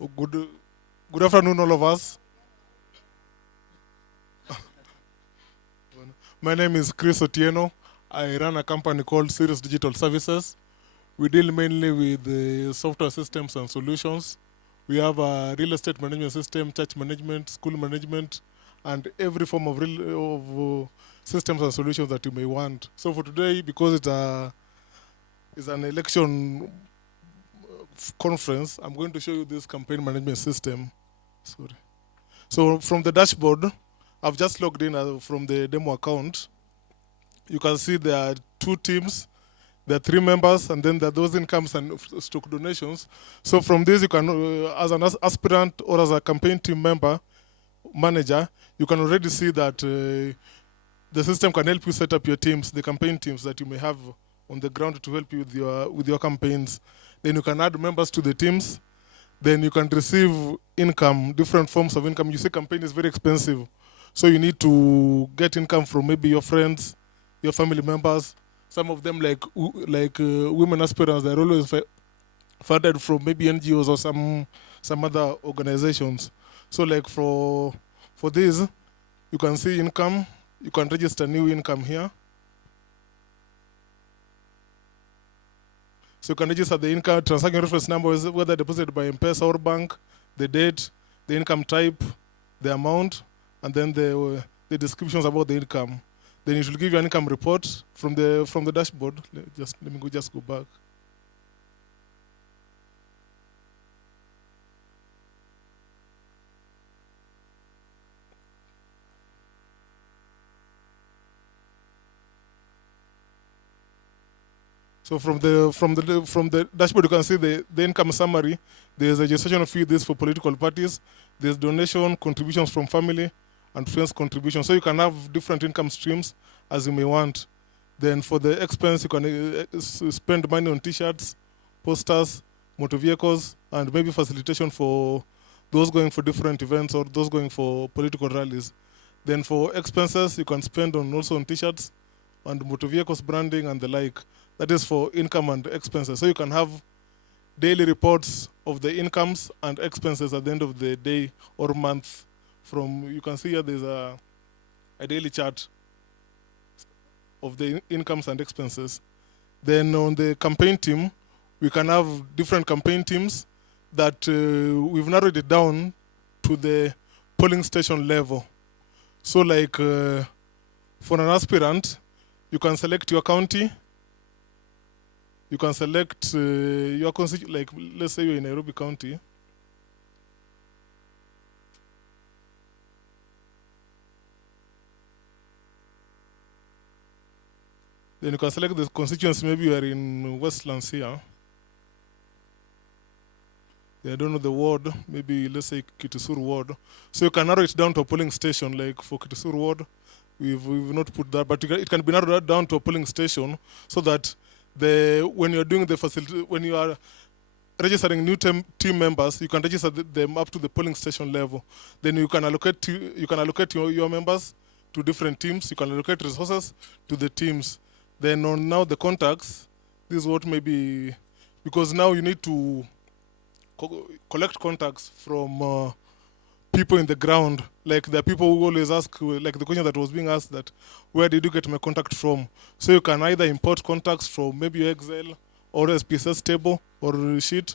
Good afternoon, all of us. My name is Chris Otieno. I run a company called Ciriz Digital Services. We deal mainly with software systems and solutions. We have a real estate management system, church management, school management, and every form of systems and solutions that you may want. So for today, because it's an election conference, I'm going to show you this campaign management system. Sorry. So from the dashboard, I've just logged in from the demo account. You can see there are two teams, there are three members, and then there are those incomes and stock donations. So from this, you can, as an aspirant or as a campaign team member, manager, you can already see that the system can help you set up your teams, the campaign teams that you may have on the ground to help you with your campaigns. Then you can add members to the teams. Then you can receive income, different forms of income. You see, campaign is very expensive, so you need to get income from maybe your friends, your family members. Some of them, like women aspirants, they're always funded from maybe NGOs or some other organizations. So, like for this, you can see income. You can register new income here. So you can register the income transaction reference number, whether deposited by M-Pesa or bank, the date, the income type, the amount, and then the descriptions about the income. Then it will give you an income report from the dashboard. Let me just go back. So from the dashboard, you can see the income summary. There's a registration fee. This for political parties. There's donation, contributions from family, and friends contributions. So you can have different income streams as you may want. Then for the expense, you can spend money on T-shirts, posters, motor vehicles, and maybe facilitation for those going for different events or those going for political rallies. Then for expenses, you can spend also on T-shirts and motor vehicles branding and the like. That is for income and expenses. So you can have daily reports of the incomes and expenses at the end of the day or month. You can see here there's a daily chart of the incomes and expenses. Then on the campaign team, we can have different campaign teams that we've narrowed it down to the polling station level. So like for an aspirant, you can select your county. You can select your constituency, like let's say you're in Nairobi County. Then you can select the constituency, maybe you are in Westlands here. I don't know the ward, maybe let's say Kitisur ward. So you can narrow it down to a polling station, like for Kitisur ward, we've not put that, but it can be narrowed down to a polling station so that when you're doing the facility, when you are registering new team members, you can register them up to the polling station level. Then you can allocate your members to different teams. You can allocate resources to the teams. Then on now the contacts, this is what maybe, because now you need to collect contacts from people in the ground. Like there are people who always ask, like the question that was being asked, that where did you get my contact from? So you can either import contacts from maybe Excel or SPSS table or sheet,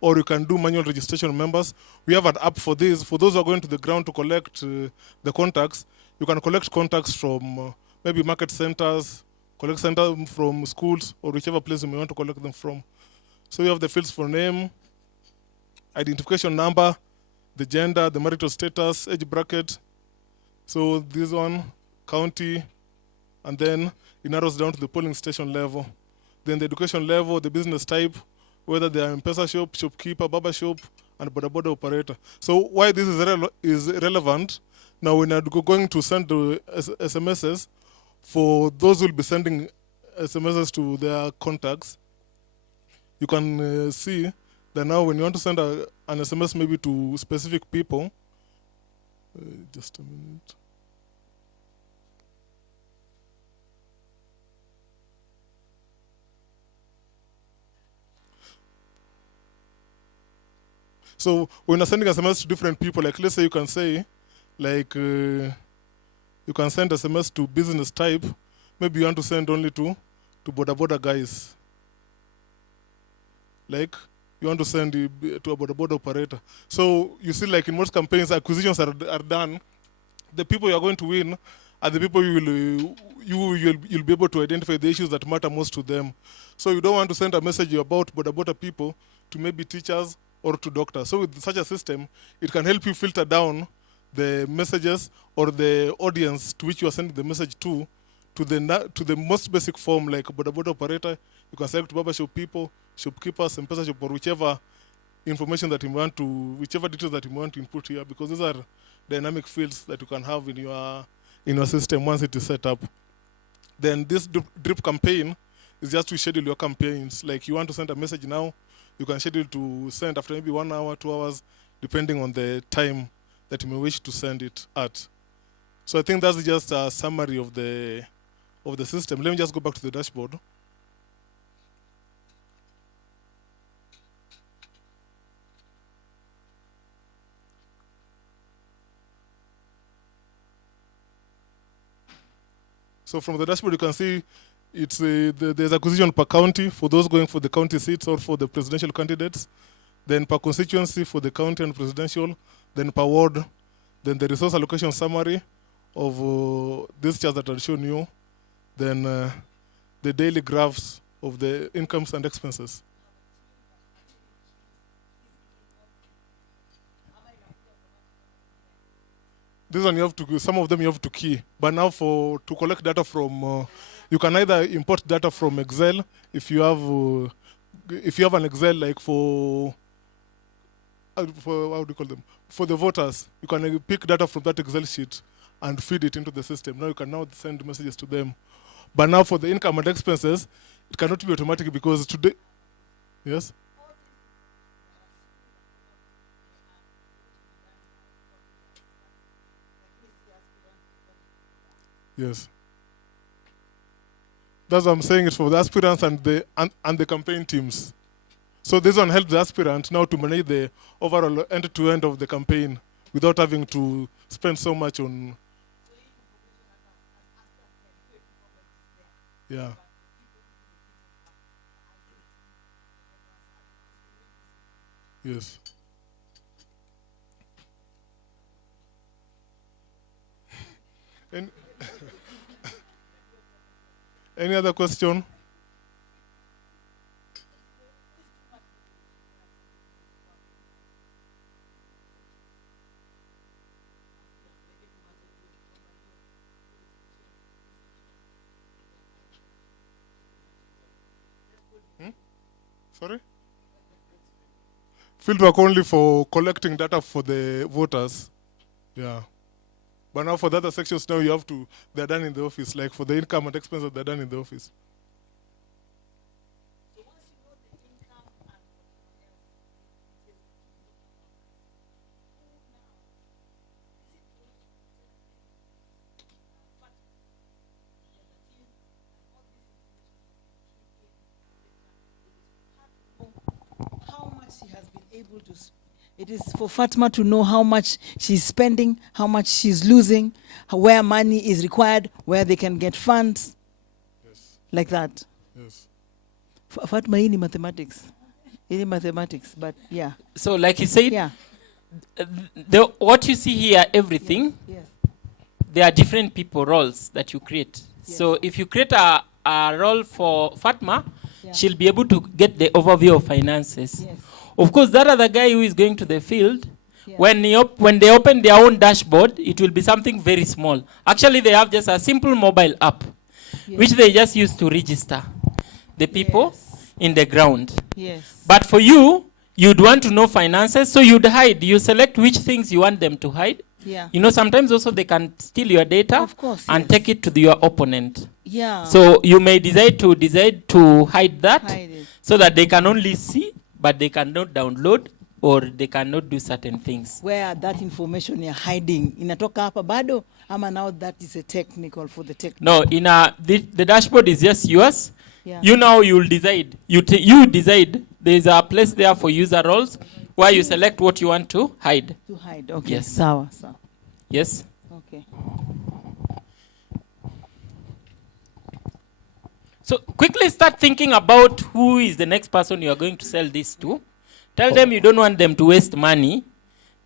or you can do manual registration of members. We have an app for this. For those who are going to the ground to collect the contacts, you can collect contacts from maybe market centers, collect centers from schools, or whichever place you may want to collect them from. So you have the fields for name, identification number, the gender, the marital status, age bracket. So this one, county, and then it narrows down to the polling station level. Then the education level, the business type, whether they are M-Pesa shop, shopkeeper, barber shop, and boda operator. So why this is relevant, now when you're going to send SMSs, for those who will be sending SMSs to their contacts, you can see that now when you want to send an SMS maybe to specific people, just a minute. So when you're sending SMS to different people, like let's say you can say, like you can send SMS to business type. Maybe you want to send only to border guys. Like you want to send to a border operator. So you see, like in most campaigns, acquisitions are done. The people you are going to win are the people you'll be able to identify the issues that matter most to them. So you don't want to send a message about border people to maybe teachers or to doctors. So with such a system, it can help you filter down the messages or the audience to which you are sending the message to the most basic form, like border operator. You can select barbershop people, shopkeepers, M-Pesa shop, or whichever information that you want to, whichever details that you want to input here, because these are dynamic fields that you can have in your system once it is set up. Then this drip campaign is just to schedule your campaigns. Like you want to send a message now, you can schedule to send after maybe 1 hour, 2 hours, depending on the time that you may wish to send it at. So I think that's just a summary of the system. Let me just go back to the dashboard. So from the dashboard, you can see it's there's acquisition per county for those going for the county seats or for the presidential candidates, then per constituency for the county and presidential, then per ward, then the resource allocation summary of these charts that I've shown you, then the daily graphs of the incomes and expenses. This one you have to, some of them you have to key. But now to collect data from, you can either import data from Excel if you have an Excel like for how do you call them? For the voters, you can pick data from that Excel sheet and feed it into the system. Now you can now send messages to them. But now for the income and expenses, it cannot be automatic because today, yes? Yes. That's what I'm saying. It's for the aspirants and the campaign teams. So this one helps the aspirant now to manage the overall end-to-end of the campaign without having to spend so much on. Yeah. Yes. And any other question? Sorry? Fieldwork only for collecting data for the voters. Yeah. But now for the other sections, now you have to, they're done in the office. Like for the income and expenses, they're done in the office. So once you know the income and whatever else, who now, is it going to but there's a team and all this information has been keyed in, etc. It is for her to know how much she has been able to it is for Fatma to know how much she's spending, how much she's losing, where money is required, where they can get funds. Yes. Like that. Yes. Fatma, ini mathematics. Ini mathematics, but yeah. So like you said, Yeah. What you see here, everything, Yes. there are different people roles that you create. Yes. So if you create a role for Fatma, Yeah. she'll be able to get the overview of finances. Yes. Of course, that other guy who is going to the field, Yeah. when they open their own dashboard, it will be something very small. Actually, they have just a simple mobile app, Yes. which they just use to register the people Yes. in the ground. Yes. But for you, you'd want to know finances, so you'd hide. You select which things you want them to hide. Yeah. You know, sometimes also they can steal your data Of course, and yes. take it to your opponent. Yeah. So you may decide to hide that Hide it. so that they can only see, but they cannot download or they cannot do certain things. Where that information you're hiding inatoka hapa bado ama now that is a technical for the technical. No, the dashboard is just yours. Yeah. You now you'll decide. You decide. There's a place there for user roles where you select what you want to hide. To hide. Okay. Yes. Sawa, sawa. Yes. Okay. So quickly start thinking about who is the next person you are going to sell this to. Tell them you don't want them to waste money.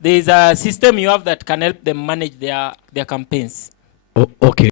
There is a system you have that can help them manage their campaigns. Okay.